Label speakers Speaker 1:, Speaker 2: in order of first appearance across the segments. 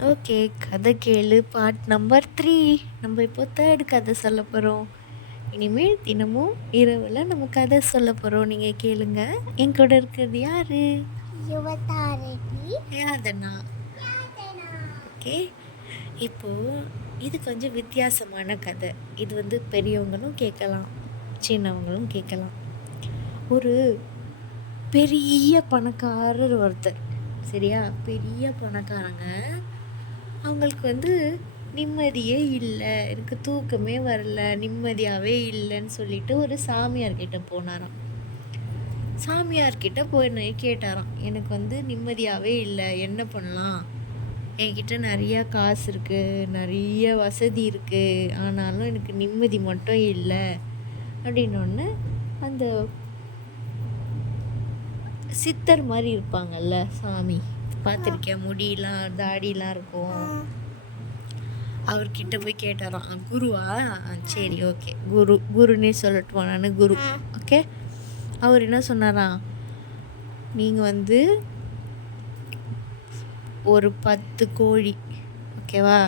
Speaker 1: Okay கதை கேளு part number three நம்ம இப்போ தேர்ட் கதை சொல்ல போகிறோம் இனிமேல் தினமும் இரவில் நம்ம கதை சொல்ல போகிறோம் நீங்கள் கேளுங்க. என் கூட இருக்கிறது யாரு? யாதனா. ஓகே. இப்போது இது கொஞ்சம் வித்தியாசமான கதை. இது வந்து பெரியவங்களும் கேட்கலாம் சின்னவங்களும் கேட்கலாம். ஒரு பெரிய பணக்காரர் ஒருத்தர். சரியா? பெரிய பணக்காரங்க. அவங்களுக்கு வந்து நிம்மதியே இல்லை எனக்கு தூக்கமே வரல நிம்மதியாகவே இல்லைன்னு சொல்லிட்டு ஒரு சாமியார்கிட்ட போனாராம். சாமியார்கிட்ட போய் கேட்டாராம். எனக்கு வந்து நிம்மதியாகவே இல்லை என்ன பண்ணலாம்? என்கிட்ட நிறையா காசு இருக்குது நிறைய வசதி இருக்குது ஆனாலும் எனக்கு நிம்மதி மட்டும் இல்லை அப்படின்னொன்னு அந்த சித்தர் மாதிரி இருப்பாங்கல்ல சாமி. பார்த்துருக்கேன் முடியெலாம் தாடிலாம் இருக்கும். அவர்கிட்ட போய் கேட்டாராம். குருவா? சரி ஓகே. குரு குருன்னே சொல்லட்டுமா நான் குரு. ஓகே. அவர் என்ன சொன்னாராம்? நீங்கள் வந்து ஒரு பத்து கோழி ஓகேவா?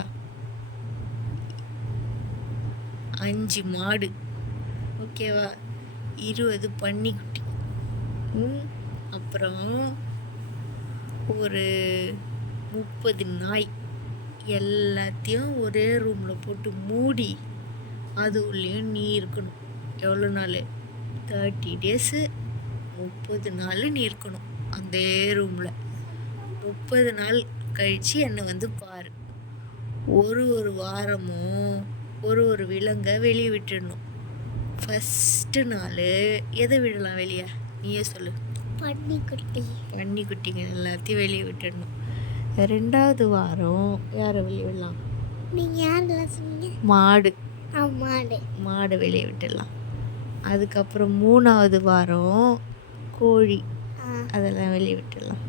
Speaker 1: அஞ்சு மாடு ஓகேவா? இருபது பன்னிக்குட்டி அப்புறம் ஒரு முப்பது நாய். எல்லாத்தையும் ஒரே ரூமில் போட்டு மூடி அது உள்ளேயும் நீ இருக்கணும். எவ்வளோ நாள்? தேர்ட்டி டேஸு முப்பது நாள் நீ இருக்கணும் அந்த ரூமில் முப்பது நாள் கழித்து என்னை வந்து பார். ஒரு ஒரு வாரமும் ஒரு ஒரு விலங்கை வெளியே விட்டுடணும். ஃபஸ்ட்டு நாள் எதை விடலாம் வெளியே? நீயே சொல்லு.
Speaker 2: பன்னிக்குட்டி.
Speaker 1: பன்னிக்குட்டிங்க எல்லாத்தையும் வெளியே விட்டுடணும். ரெண்டாவது வாரம் யாரை வெளியே விடலாம்.
Speaker 2: நீங்கள் யாரெல்லாம் சொன்னீங்க?
Speaker 1: மாடு.
Speaker 2: மாடு.
Speaker 1: மாடை வெளியே விட்டுடலாம். அதுக்கப்புறம் மூணாவது வாரம் கோழி. அதெல்லாம் வெளியே விட்டுடலாம்.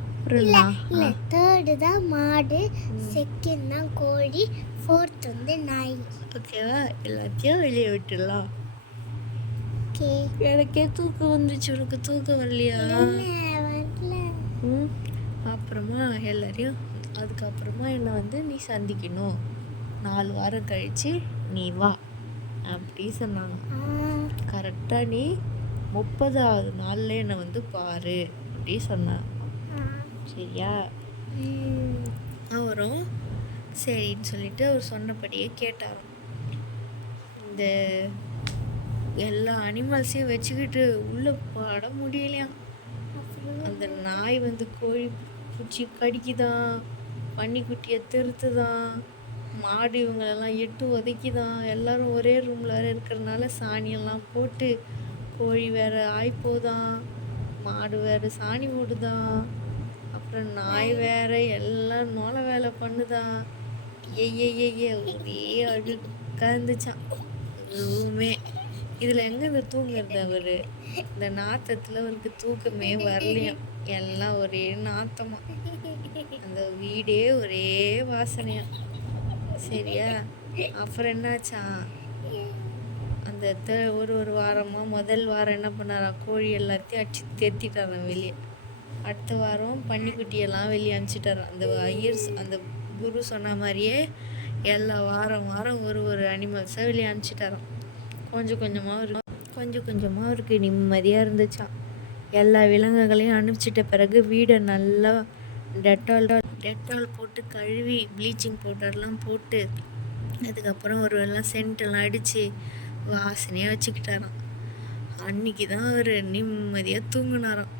Speaker 2: இல்லை தேர்டு தான் மாடு செகண்ட் தான் கோழி ஃபோர்த் வந்து நாய்.
Speaker 1: ஓகேவா? எல்லாத்தையும் வெளியே விட்டுடலாம்.
Speaker 2: ஓகே
Speaker 1: எனக்கே தூக்கம் வந்துச்சு. உனக்கு தூக்கம் வரலையா? ம் அப்புறமா எல்லாரையும் அதுக்கப்புறமா என்னை வந்து நீ சந்திக்கணும். நாலு வாரம் கழித்து நீ வா அப்படி சொன்னாங்க. கரெக்டாக நீ முப்பதாவது நாளில் என்னை வந்து பாரு அப்படி சொன்னாங்க. சரியா? அவரும் சரின்னு சொல்லிட்டு அவர் சொன்னபடியே கேட்டாராம். இந்த எல்லா அனிமல்ஸையும் வச்சுக்கிட்டு உள்ளே பட முடியலையாம் அந்த நாய் வந்து கோழி பூச்சி கடிக்குதான் பன்னிக்குட்டியை திருத்துதான் மாடு இவங்களெல்லாம் எட்டு உதைக்குதான் எல்லாரும் ஒரே ரூமில் வேறு இருக்கிறனால சாணியெல்லாம் போட்டு கோழி வேற ஆய்ப்போதான் மாடு வேறு சாணி ஓடுதான் அப்புறம் நாய் வேறு எல்லாம் நோலை வேலை பண்ணுதான் ஐய ஒரே அழுக்காக இருந்துச்சான் ரூமே. இதில் எங்கே இந்த தூங்குறது அவர்? இந்த நாத்தத்தில் அவருக்கு தூக்கமே வரலையாம் எல்லாம் ஒரே நாத்தமா. அந்த வீடே ஒரே வாசனையா. சரியா? அப்புறம் என்னாச்சா? அந்த ஒரு ஒரு வாரமாக முதல் வாரம் என்ன பண்ணாரா? கோழி எல்லாத்தையும் அடிச்சு தெத்திட்டாராம் வெளியே. அடுத்த வாரம் பன்னிக்குட்டியெல்லாம் வெளியே அனுப்பிச்சிட்டாராம் அந்த ஐயர்ஸ் அந்த குரு சொன்ன மாதிரியே எல்லா வாரம் வாரம் ஒரு ஒரு அனிமல்ஸாக வெளியே அனுப்பிச்சிட்டாரான் கொஞ்சம் கொஞ்சமாக ஒரு கொஞ்சம் கொஞ்சமாக அவருக்கு நிம்மதியாக இருந்துச்சான் எல்லா விலங்குகளையும் அனுப்பிச்சிட்ட பிறகு வீடை நல்லா டெட்டால் டெட்டால் போட்டு கழுவி ப்ளீச்சிங் பவுடர்லாம் போட்டு அதுக்கப்புறம் ஒரு எல்லாம் சென்ட்டெல்லாம் அடித்து வாசனையாக வச்சுக்கிட்டாராம். அன்னைக்கு தான் அவர் நிம்மதியாக தூங்கினாராம்.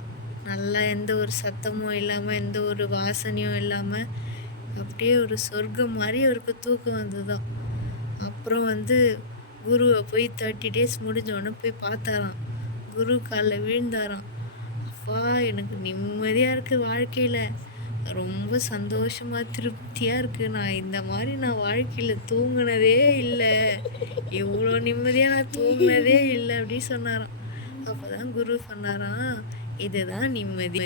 Speaker 1: நல்லா எந்த ஒரு சத்தமும் இல்லாமல் எந்த ஒரு வாசனையும் இல்லாமல் அப்படியே ஒரு சொர்க்கம் மாதிரி அவருக்கு தூக்கம் வந்ததுதான். அப்புறம் வந்து குருவை போய் தேர்ட்டி டேஸ் முடிஞ்சோடனே போய் பார்த்தாராம். குரு காலில் விழுந்தாராம். அப்பா எனக்கு நிம்மதியாக இருக்குது வாழ்க்கையில். ரொம்ப சந்தோஷமாக திருப்தியாக இருக்குது நான் இந்த மாதிரி நான் வாழ்க்கையில் தூங்கினதே இல்லை. எவ்வளோ நிம்மதியாக நான் தூங்கினதே இல்லை அப்படின்னு சொன்னாராம். அப்போ தான் குரு சொன்னாராம் இதுதான் நிம்மதி.